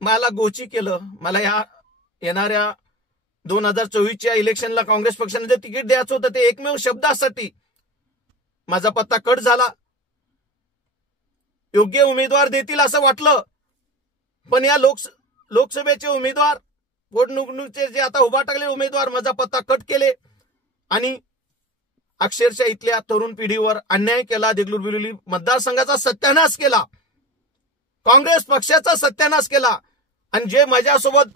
मला गोची केलं. मला या येणाऱ्या 2024च्या इलेक्शनला काँग्रेस पक्षाने जे तिकीट द्यायचं होतं ते एकमेव शब्दासाठी माझा पत्ता कट झाला. योग्य उमेदवार देतील असं वाटलं, पण या लोकसभेचे उमेदवार, पोटनिवडणुकीचे जे आता उभा टाकले उमेदवार माझा पत्ता कट केले आणि अक्षरशः इथल्या तरुण पिढीवर अन्याय केला. देगलूर बिलोली मतदारसंघाचा सत्यानाश केला, काँग्रेस पक्षाचा सत्यानाश केला. आणि जे माझ्यासोबत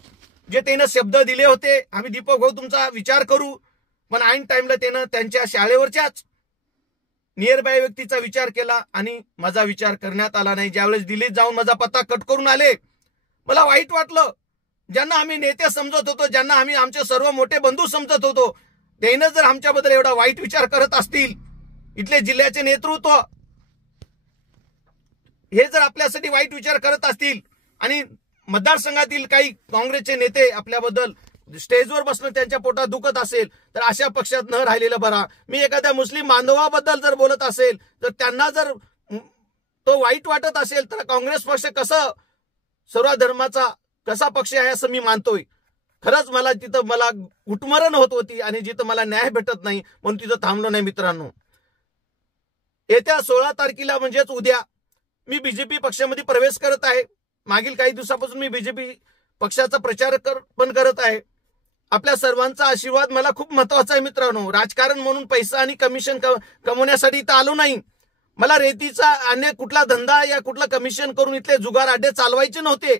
जे त्यानं शब्द दिले होते, आम्ही दीपक भाऊ तुमचा विचार करू, पण ऐन टाइमला त्यानं त्यांच्या शाळेवरच्याच नियर बाय व्यक्तीचा विचार केला आणि माझा विचार करण्यात आला नाही. ज्यावेळेस दिल्लीत जाऊन माझा पत्ता कट करून आले, मला वाईट वाटलं. ज्यांना आम्ही नेते समजत होतो, ज्यांना आम्ही आमचे सर्व मोठे बंधू समजत होतो, त्यानं जर आमच्याबद्दल एवढा वाईट विचार करत असतील, इथले जिल्ह्याचे नेतृत्व हे जर आपल्यासाठी वाईट विचार करत असतील आणि मतदारसंघातील काही काँग्रेसचे नेते आपल्याबद्दल स्टेजवर बसणं त्यांच्या पोटात दुखत असेल, तर अशा पक्षात न राहिलेलं बरा. मी एखाद्या मुस्लिम बांधवाबद्दल जर बोलत असेल, तर त्यांना जर तो वाईट वाटत असेल, तर काँग्रेस पक्ष कसं सर्व धर्माचा कसा पक्ष आहे असं मी मानतोय. खरंच मला तिथं मला उटमरण होत होती आणि जिथं मला न्याय भेटत नाही म्हणून तिथं थांबलो नाही. मित्रांनो, येत्या 16 तारखेला म्हणजेच उद्या मी बीजेपी पक्षामध्ये प्रवेश करत आहे. मागील काही दिवसापासून मी बीजेपी पक्षाचा प्रचार पण करत आहे. आपल्या सर्वांचा आशीर्वाद मला खूप महत्वाचा आहे. मित्रांनो, राजकारण म्हणून पैसा आणि कमिशन कमवण्यासाठी इथं आलो नाही. मला रेतीचा अन्य कुठला धंदा या कुठला कमिशन करून इथले जुगार अड्डे चालवायचे नव्हते.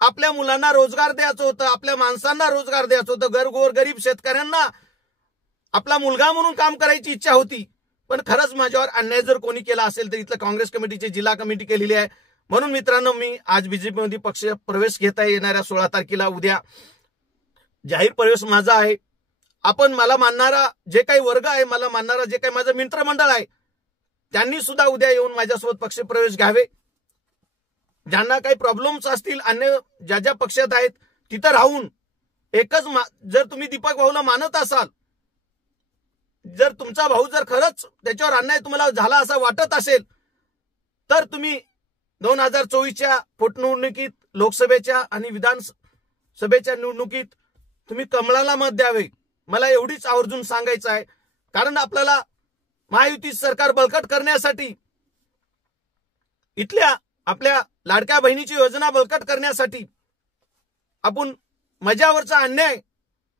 आपल्या मुलांना रोजगार द्यायचं होतं, आपल्या माणसांना रोजगार द्यायचं होतं, गरीब शेतकऱ्यांना आपला मुलगा म्हणून काम करायची इच्छा होती. पण खरंच माझ्यावर अन्याय जर कोणी केला असेल तर इथलं काँग्रेस कमिटीची जिल्हा कमिटी केलेली आहे. म्हणून मित्रांनो, मी आज बीजेपी मध्ये पक्ष प्रवेश घेत आहे. येणाऱ्या 16 तारखेला उद्या जाहीर प्रवेश माझा आहे. आपण मला मानणारा जे काही वर्ग आहे, मला मानणारा जे काही माझं मित्रमंडळ आहे, त्यांनी सुद्धा उद्या येऊन माझ्यासोबत पक्ष प्रवेश घ्यावे. ज्यांना काही प्रॉब्लेम्स असतील, अन्य ज्या ज्या पक्षात आहेत तिथं राहून एकच जर तुम्ही दीपक भाऊला मानत असाल, जर तुमचा भाऊ जर खरंच त्याच्यावर अन्याय तुम्हाला झाला असं वाटत असेल, तर तुम्ही 2024च्या पोटनिवडणुकीत, लोकसभेच्या आणि विधानसभेच्या निवडणुकीत तुम्ही कमळाला मत द्यावे. मला एवढीच आवर्जून सांगायचं आहे. कारण आपल्याला महायुती सरकार बळकट करण्यासाठी, इथल्या आपल्या लाडक्या बहिणीची योजना बळकट करण्यासाठी, आपण माझ्यावरचा अन्याय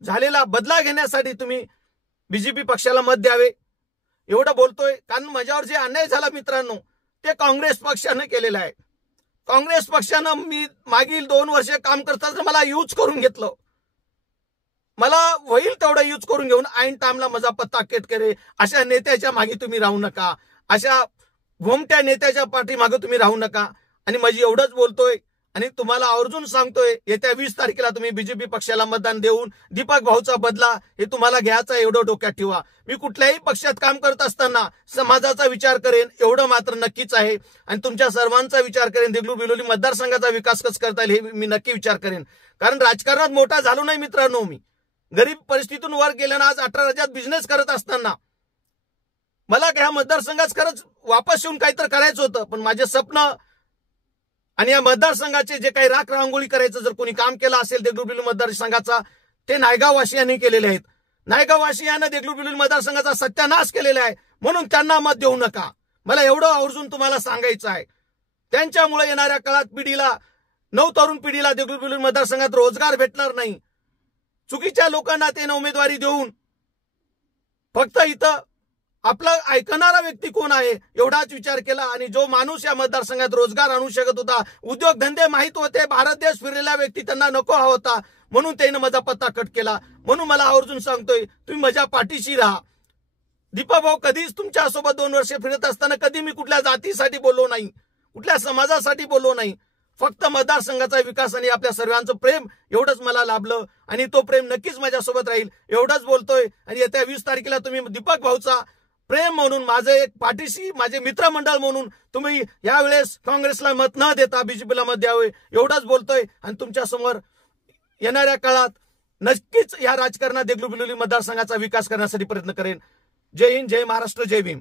झालेला बदला घेण्यासाठी तुम्ही बीजेपी पक्षाला मत द्यावे. एवढं बोलतोय कारण माझ्यावर जे अन्याय झाला मित्रांनो, ते काँग्रेस पक्षाने केलेलं आहे. काँग्रेस पक्षानं मी मागील 2 वर्ष काम करताना मला यूज करून घेतलं. मला होईल तेवढं यूज करून घेऊन ऐन टाइमला माझा पत्ता कट करे. अशा नेत्याच्या मागे तुम्ही राहू नका, अशा भोमट्या नेत्याच्या पाठीमागे तुम्ही राहू नका. आणि माझी एवढंच बोलतोय आणि तुम्हाला आवर्जून सांगतोय, येत्या 20 तारखेला तुम्ही बीजेपी पक्षाला मतदान देऊन दीपक भाऊचा बदला हे तुम्हाला घ्यायचा, एवढं डोक्यात ठेवा. मी कुठल्याही पक्षात काम करत असताना समाजाचा विचार करेन, एवढं मात्र नक्कीच आहे. आणि तुमच्या सर्वांचा विचार करेन. देगलूर बिलोली मतदारसंघाचा विकास कसं करता येईल हे मी नक्की विचार करेन. कारण राजकारणात मोठा झालो नाही मित्रांनो. मी गरीब परिस्थितीतून वर गेल्यानं आज 18 राज्यात बिझनेस करत असताना मला ह्या मतदारसंघात खरंच वापस येऊन काहीतरी करायचं होतं. पण माझे स्वप्न आणि या मतदारसंघाचे जे काही राख रांगोळी करायचं जर कोणी काम केलं असेल देगलूर बिलोली मतदारसंघाचा, ते नायगाववासियांनी केलेले आहेत. नायगाववासियांना देगलूर बिलोली मतदारसंघाचा सत्यानाश केलेला आहे. म्हणून त्यांना मत देऊ नका. मला एवढं आवर्जून तुम्हाला सांगायचं आहे. त्यांच्यामुळे येणाऱ्या काळात पिढीला, नवतरुण पिढीला देगलूर बिलोली मतदारसंघात रोजगार भेटणार नाही. चुकीच्या लोकांना ते उमेदवारी देऊन फक्त इथं आपला ऐकणारा व्यक्ती कोण आहे एवढाच विचार केला. आणि जो माणूस या मतदारसंघात रोजगार आणू शकत होता, उद्योगधंदे माहित होते, भारत देश फिरलेला व्यक्ती त्यांना नको हवा होता, म्हणून त्याने माझा पत्ता कट केला. म्हणून मला आवर्जून सांगतोय, तुम्ही माझ्या पाठीशी राहा. दीपक भाऊ कधीच तुमच्यासोबत 2 वर्ष फिरत असताना कधी मी कुठल्या जातीसाठी बोललो नाही, कुठल्या समाजासाठी बोललो नाही. फक्त मतदारसंघाचा विकास आणि आपल्या सर्वांचं प्रेम एवढंच मला लाभलं आणि तो प्रेम नक्कीच माझ्यासोबत राहील एवढंच बोलतोय. आणि येत्या 20 तारखेला तुम्ही दीपक भाऊचा प्रेम म्हणून, माझे एक पाठीशी, माझे मित्रमंडळ म्हणून तुम्ही यावेळेस काँग्रेसला मत न देता बीजेपीला मत द्यावे एवढंच बोलतोय. आणि तुमच्या समोर येणाऱ्या काळात नक्कीच या राजकारणात देगलूर बिलोली मतदारसंघाचा विकास करण्यासाठी प्रयत्न करेन. जय हिंद, जय महाराष्ट्र, जय भीम.